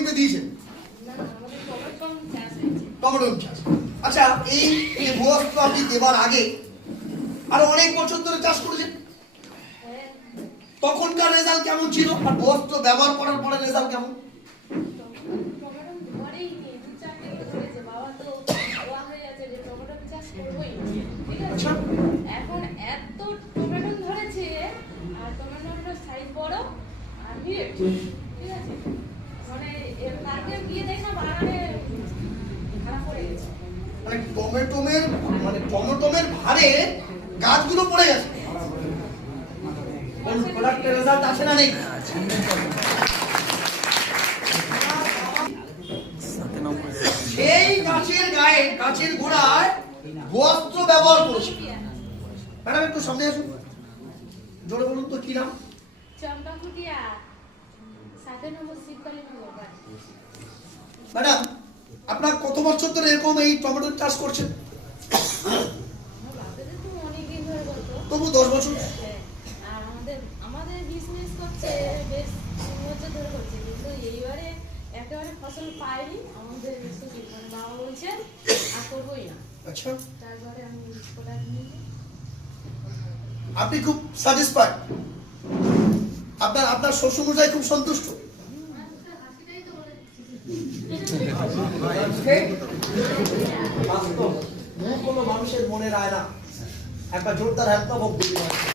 জমিতে দিয়েছেন? টমেটো চাষ। আচ্ছা, এই ভূবস্ত্র আপনি দেবার আগে আরো অনেক বছর ধরে চাষ করেছেন, তখনকার রেজাল্ট কেমন ছিল আর ভূবস্ত্র ব্যবহার করার পরে রেজাল্ট কেমন? আচ্ছা, এখন এত টমেটো ধরেছে আর টমেটোর সাইজ বড় আর মিট, ঠিক আছে, মানে এর কালকে গিয়ে দেখি না বাগানে খারাপ পড়ে গেছে, মানে টমেটোমের ভারে গাছগুলো পড়ে গেছে। কোন প্রোডাক্টের রেজাল্ট আছে না নেই? সেই গাছের গায়ে, গাছের গোড়ায় ভূবস্ত্র ব্যবহার করেছে। ম্যাডাম একটু সামনে আসুন, জোরে বলুন তো কি নাম? চম্পা কুটিয়া 7 নম্বর শীতকালীন নগর। ম্যাডাম, আপনার কত বছর ধরে এরকম এই টমেটো চাষ করছেন? অনেকদিন ধরে করতো, তবু 10 বছর। আর আমাদের বিজনেস করছে বেশ 3 বছর ধরে করছে, কিন্তু এইবারে একেবারে ফসল পাইনি। আমাদের মানে বাবা বলছে আর করবোই না। আচ্ছা, তারপরে আমি প্রোডাক্ট নিয়েছি। আপনি খুব স্যাটিসফাইড? আপনার শ্বশুরমশাই খুব সন্তুষ্ট? বাস্তব, কোনো মানুষের মনে রায় না। একটা জোরদার হাত